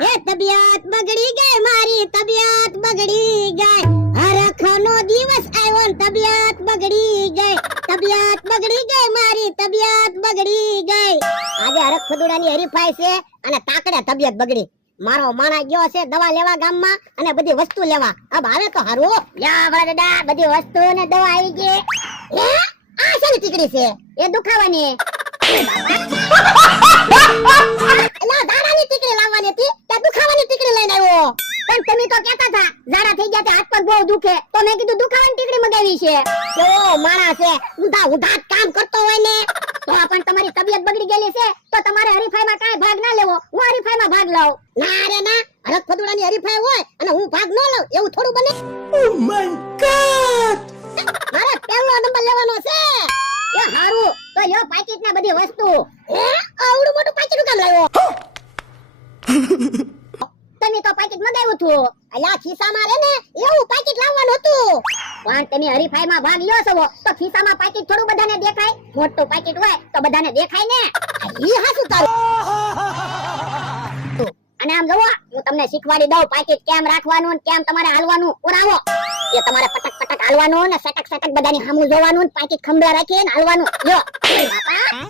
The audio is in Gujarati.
એ તબિયત બગડી ગઈ મારી, તબિયત બગડી ગઈ, હરખનો દિવસ આવ્યો ને તબિયત બગડી ગઈ, તબિયત બગડી ગઈ મારી, તબિયત બગડી ગઈ. આજે હરખ ફદુડાની હરીફાઈ છે અને તાકડે તબિયત બગડી. મારો માણા ગયો છે દવા લેવા ગામમાં અને બધી વસ્તુ લેવા. અબ આવે તો હારું. યા વડા દાદા બધી વસ્તુ ને દવા આવી ગઈ. હે આ શેની ટીકડી છે? એ દુખાવાની. એલા દાડાની ટીકડી લાવવાની હતી, તે દુખાવાની ટીકડી લઈને આવ્યો. પણ તમે તો કહેતા હતા ઝાડા થઈ ગયા તે હાથ પગ બહુ દુખે, તો મેં કીધું દુખાવાની ટીકડી મગાવી છે. કેવો માણા છે, ઊંધા ઊંધા કામ કરતો હોય ને. તો પણ તમારી તબિયત બગડી ગયેલી છે તો તમારે હરીફાઈમાં કાંઈ ભાગ ના લેવો, હું હરીફાઈમાં ભાગ લઉં. ના રે ના, હરખ ફદુડાની હરીફાઈ હોય અને હું ભાગ ન લઉં એવું થોડું બને? ઓ માય ગોડ, મારે પહેલો નંબર લેવાનો છે. એ હારું તો યો પાકીટ ના બધી વસ્તુ. હે આવડું મોટું પાકીટ કેમ લાવ્યો? તમે તો પાકીટ મગાવ્યું હતું. અલ્યા ખિસ્સામાં રે ને એવું પાકીટ લાવવાનું હતું. પણ તમે હરીફાઈમાં ભાગ લ્યો છો તો ખિસ્સામાં પાકીટ થોડું બધાને દેખાય? મોટું પાકીટ હોય તો બધાને દેખાય ને. ઈ હાસું તારું. અને આમ જોવો, હું તમને શીખવાડી દઉં પાકીટ કેમ રાખવાનું ને કેમ તમારે હાલવાનું. પુરાવો એ તમારે પટક પટક હાલવાનું ને સટક સટક બધાની સામું જોવાનું ને પાકીટ ખંભે રાખીને હાલવાનું. લ્યો બાપા